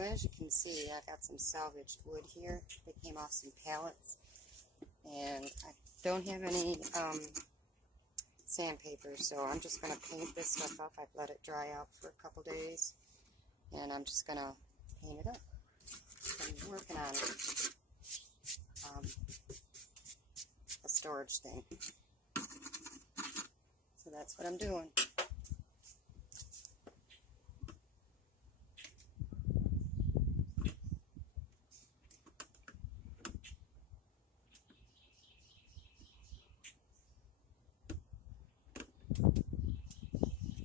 as you can see, I got some salvaged wood here. They came off some pallets. And I don't have any sandpaper, so I'm just going to paint this stuff up. I've let it dry out for a couple days, and I'm just going to paint it up. I'm working on a storage thing. So that's what I'm doing.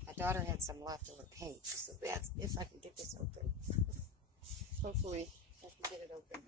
My daughter had some leftover paint, so that's if I can get this open. Hopefully I can get it open.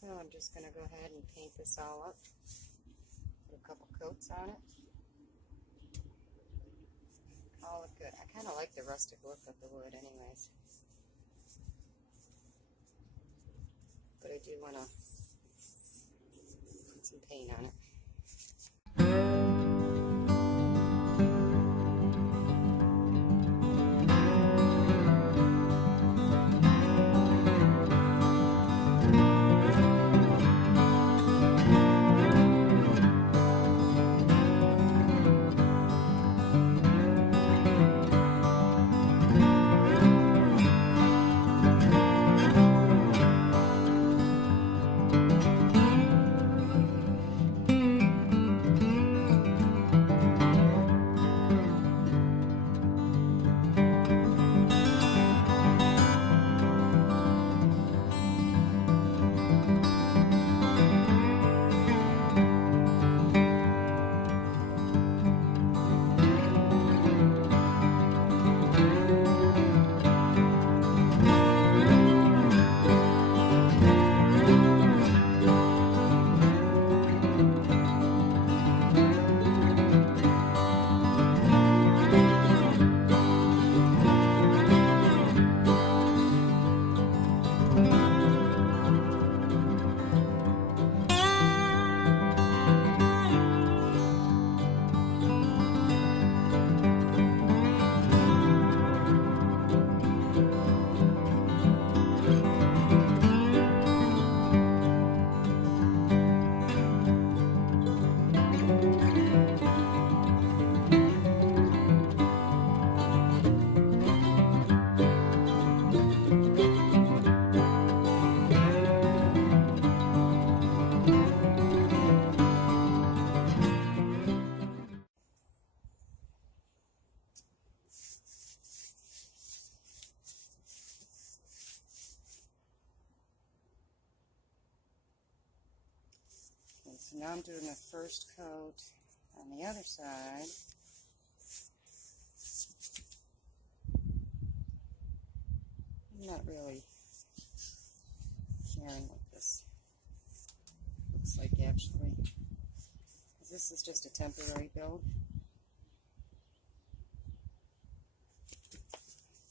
So I'm just going to go ahead and paint this all up. Put a couple coats on it. All look good. I kind of like the rustic look of the wood anyways. But I do want to put some paint on it. So now I'm doing the first coat on the other side. I'm not really caring what this looks like actually, because this is just a temporary build.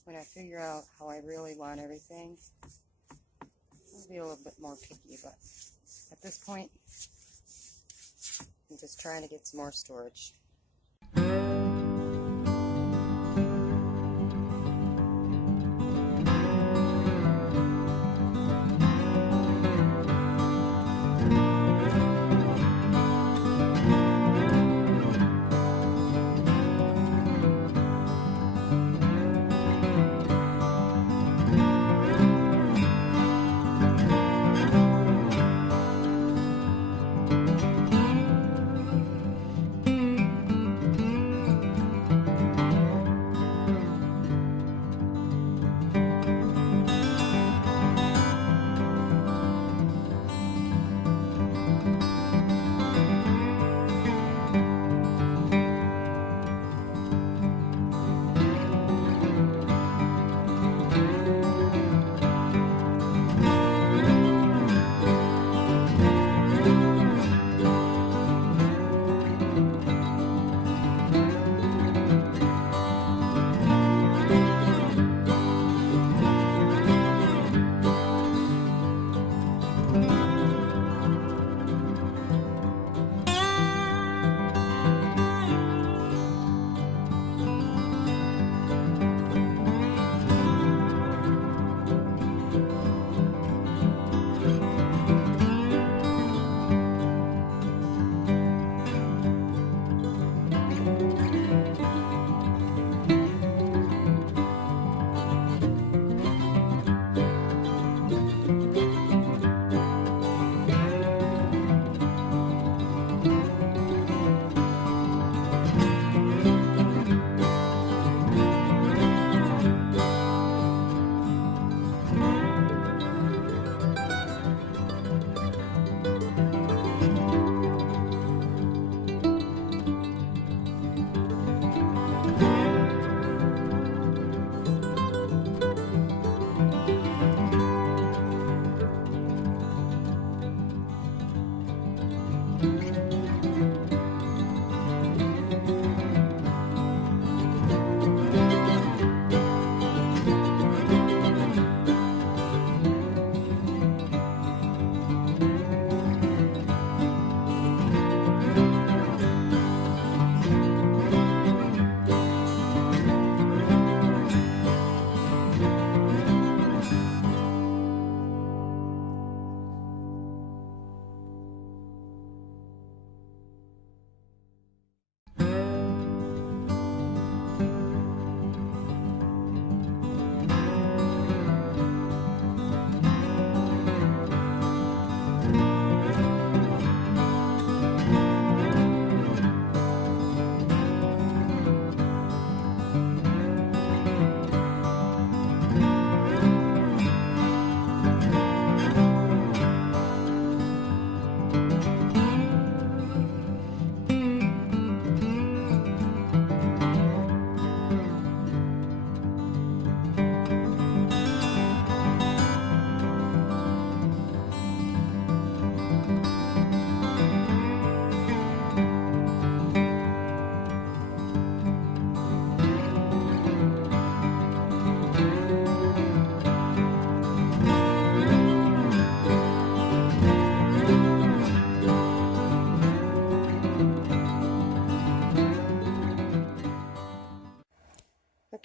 When I figure out how I really want everything, I'll be a little bit more picky, but at this point, I'm just trying to get some more storage.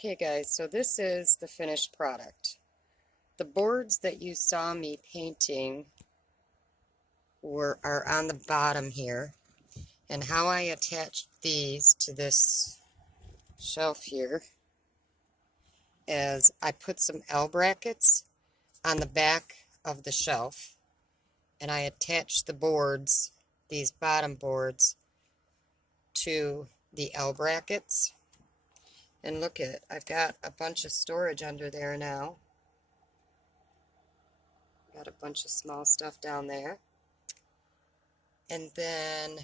Okay guys, so this is the finished product. The boards that you saw me painting are on the bottom here, and how I attached these to this shelf here is I put some L brackets on the back of the shelf, and I attached the boards, these bottom boards, to the L brackets. And look at it, I've got a bunch of storage under there now. Got a bunch of small stuff down there. And then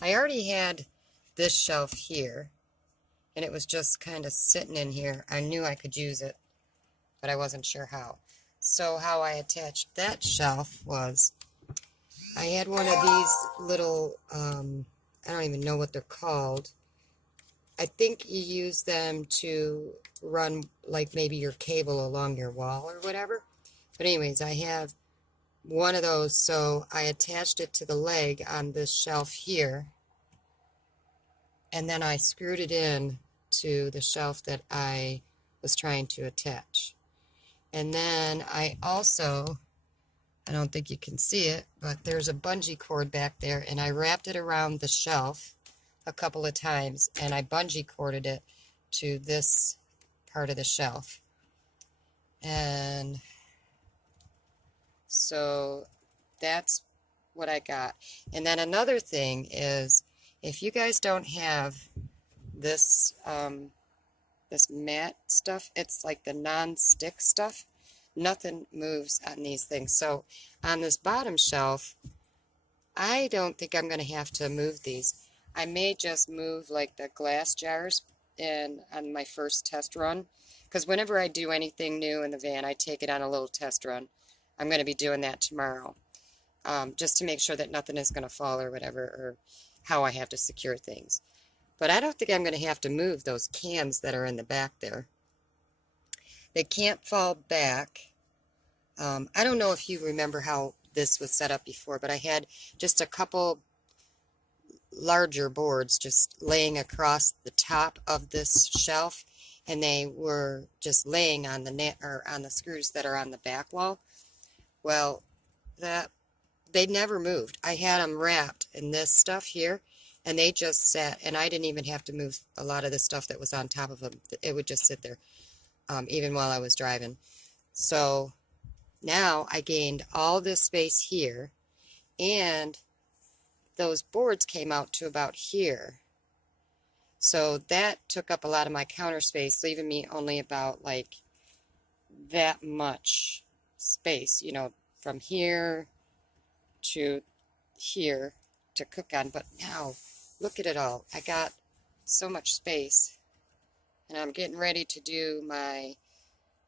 I already had this shelf here, and it was just kind of sitting in here. I knew I could use it, but I wasn't sure how. So how I attached that shelf was I had one of these little, I don't even know what they're called. I think you use them to run like maybe your cable along your wall or whatever. But anyways, I have one of those, so I attached it to the leg on this shelf here, and then I screwed it in to the shelf that I was trying to attach. And then I also, I don't think you can see it, but there's a bungee cord back there, and I wrapped it around the shelf a couple of times, and I bungee corded it to this part of the shelf. And so that's what I got. And then another thing is, if you guys don't have this this matte stuff, it's like the non-stick stuff, nothing moves on these things. So on this bottom shelf, I don't think I'm going to have to move these. I may just move like the glass jars on my first test run, because whenever I do anything new in the van, I take it on a little test run. I'm going to be doing that tomorrow, just to make sure that nothing is going to fall or whatever, or how I have to secure things. But I don't think I'm going to have to move those cans that are in the back there. They can't fall back. I don't know if you remember how this was set up before, but I had just a couple larger boards just laying across the top of this shelf, and they were just laying on the net or on the screws that are on the back wall. Well, they never moved. I had them wrapped in this stuff here, and they just sat, and I didn't even have to move a lot of the stuff that was on top of them. It would just sit there, even while I was driving. So now I gained all this space here, and those boards came out to about here. So that took up a lot of my counter space, leaving me only about like that much space, you know, from here to here to cook on. But now, look at it all. I got so much space, and I'm getting ready to do my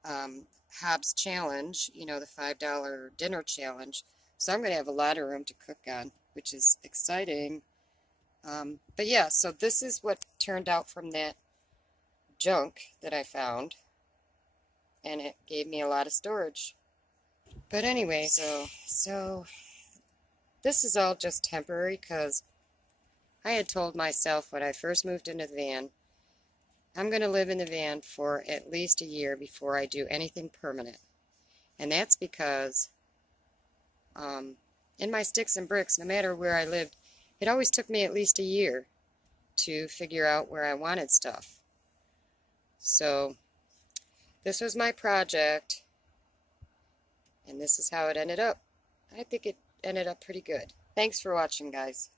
Hobbs challenge, you know, the $5 dinner challenge. So I'm going to have a lot of room to cook on, which is exciting. But yeah, so this is what turned out from that junk that I found, and it gave me a lot of storage. But anyway, so this is all just temporary, because I had told myself when I first moved into the van, I'm going to live in the van for at least a year before I do anything permanent. And that's because in my sticks and bricks, no matter where I lived, it always took me at least a year to figure out where I wanted stuff. So this was my project, and this is how it ended up. I think it ended up pretty good. Thanks for watching, guys.